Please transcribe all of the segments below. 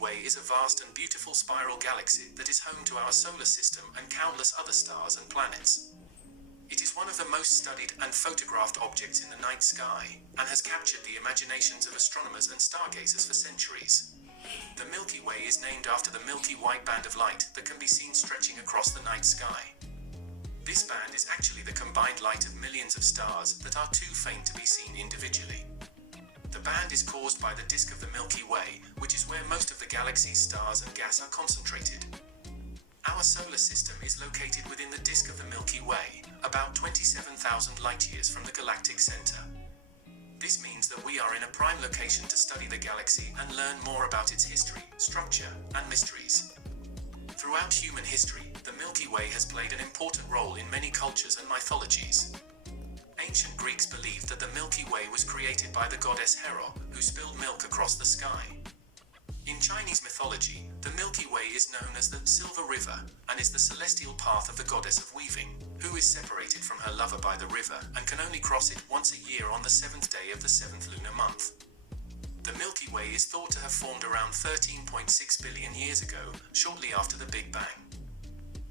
Way is a vast and beautiful spiral galaxy that is home to our solar system and countless other stars and planets. It is one of the most studied and photographed objects in the night sky, and has captured the imaginations of astronomers and stargazers for centuries. The Milky Way is named after the milky white band of light that can be seen stretching across the night sky. This band is actually the combined light of millions of stars that are too faint to be seen individually. The band is caused by the disk of the Milky Way, which is where most of the galaxy's stars and gas are concentrated. Our solar system is located within the disk of the Milky Way, about 27,000 light-years from the galactic center. This means that we are in a prime location to study the galaxy and learn more about its history, structure, and mysteries. Throughout human history, the Milky Way has played an important role in many cultures and mythologies. Ancient Greeks believed that the Milky Way was created by the goddess Hera, who spilled milk across the sky. In Chinese mythology, the Milky Way is known as the Silver River, and is the celestial path of the goddess of weaving, who is separated from her lover by the river and can only cross it once a year on the 7th day of the 7th lunar month. The Milky Way is thought to have formed around 13.6 billion years ago, shortly after the Big Bang.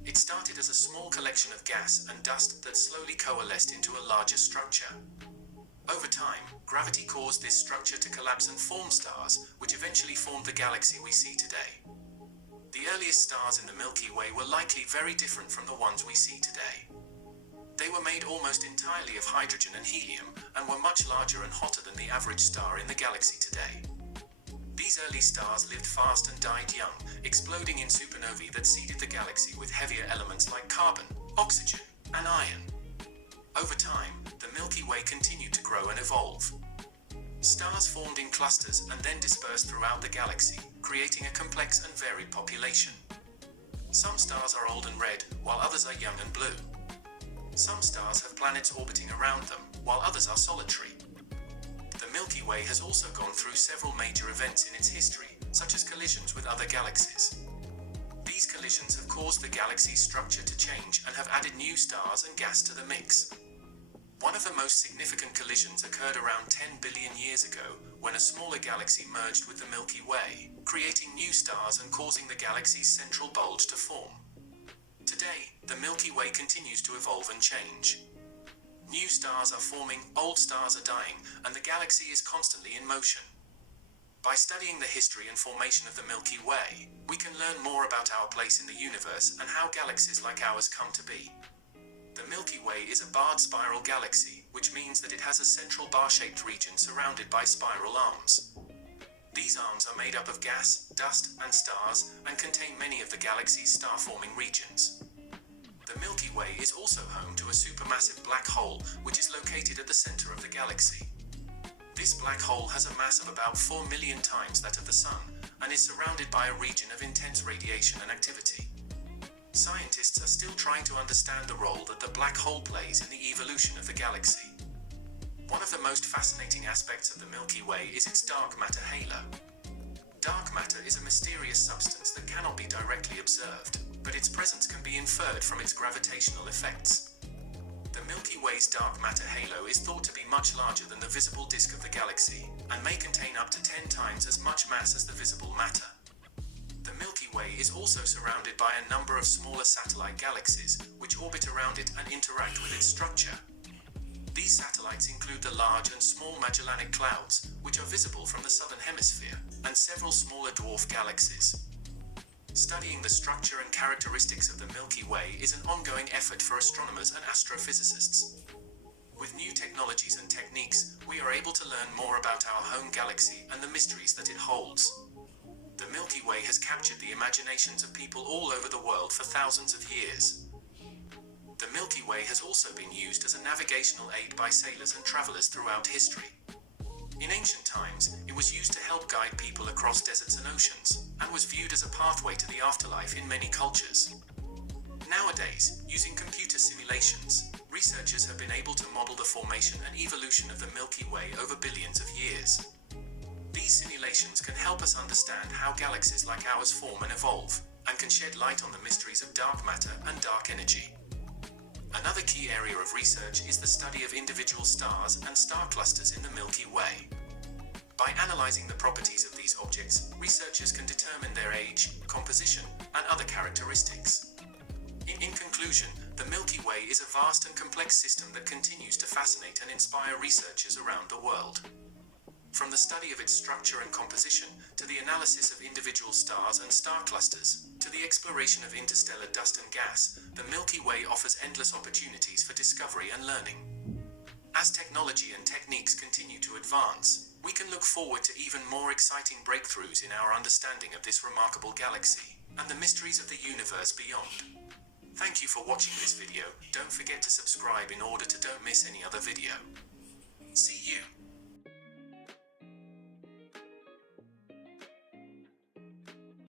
It started as a small collection of gas and dust that slowly coalesced into a larger structure. Over time, gravity caused this structure to collapse and form stars, which eventually formed the galaxy we see today. The earliest stars in the Milky Way were likely very different from the ones we see today. They were made almost entirely of hydrogen and helium, and were much larger and hotter than the average star in the galaxy today. These early stars lived fast and died young, exploding in supernovae that seeded the galaxy with heavier elements like carbon, oxygen, and iron. Over time, the Milky Way continued to grow and evolve. Stars formed in clusters and then dispersed throughout the galaxy, creating a complex and varied population. Some stars are old and red, while others are young and blue. Some stars have planets orbiting around them, while others are solitary. The Milky Way has also gone through several major events in its history, such as collisions with other galaxies. These collisions have caused the galaxy's structure to change and have added new stars and gas to the mix. One of the most significant collisions occurred around 10 billion years ago, when a smaller galaxy merged with the Milky Way, creating new stars and causing the galaxy's central bulge to form. Today, the Milky Way continues to evolve and change. New stars are forming, old stars are dying, and the galaxy is constantly in motion. By studying the history and formation of the Milky Way, we can learn more about our place in the universe and how galaxies like ours come to be. The Milky Way is a barred spiral galaxy, which means that it has a central bar-shaped region surrounded by spiral arms. These arms are made up of gas, dust, and stars, and contain many of the galaxy's star-forming regions. The Milky Way is also home to a supermassive black hole, which is located at the center of the galaxy. This black hole has a mass of about 4 million times that of the Sun, and is surrounded by a region of intense radiation and activity. Scientists are still trying to understand the role that the black hole plays in the evolution of the galaxy. One of the most fascinating aspects of the Milky Way is its dark matter halo. Dark matter is a mysterious substance that cannot be directly observed, but its presence can be inferred from its gravitational effects. The Milky Way's dark matter halo is thought to be much larger than the visible disk of the galaxy, and may contain up to 10 times as much mass as the visible matter. The Milky Way is also surrounded by a number of smaller satellite galaxies, which orbit around it and interact with its structure. These satellites include the Large and Small Magellanic Clouds, which are visible from the southern hemisphere, and several smaller dwarf galaxies. Studying the structure and characteristics of the Milky Way is an ongoing effort for astronomers and astrophysicists. With new technologies and techniques, we are able to learn more about our home galaxy and the mysteries that it holds. The Milky Way has captured the imaginations of people all over the world for thousands of years. The Milky Way has also been used as a navigational aid by sailors and travelers throughout history. In ancient times, it was used to help guide people across deserts and oceans, and was viewed as a pathway to the afterlife in many cultures. Nowadays, using computer simulations, researchers have been able to model the formation and evolution of the Milky Way over billions of years. These simulations can help us understand how galaxies like ours form and evolve, and can shed light on the mysteries of dark matter and dark energy. Another key area of research is the study of individual stars and star clusters in the Milky Way. By analyzing the properties of these objects, researchers can determine their age, composition, and other characteristics. In conclusion, the Milky Way is a vast and complex system that continues to fascinate and inspire researchers around the world. From the study of its structure and composition, to the analysis of individual stars and star clusters, to the exploration of interstellar dust and gas, the Milky Way offers endless opportunities for discovery and learning. As technology and techniques continue to advance, we can look forward to even more exciting breakthroughs in our understanding of this remarkable galaxy and the mysteries of the universe beyond. Thank you for watching this video. Don't forget to subscribe in order to don't miss any other video. See you.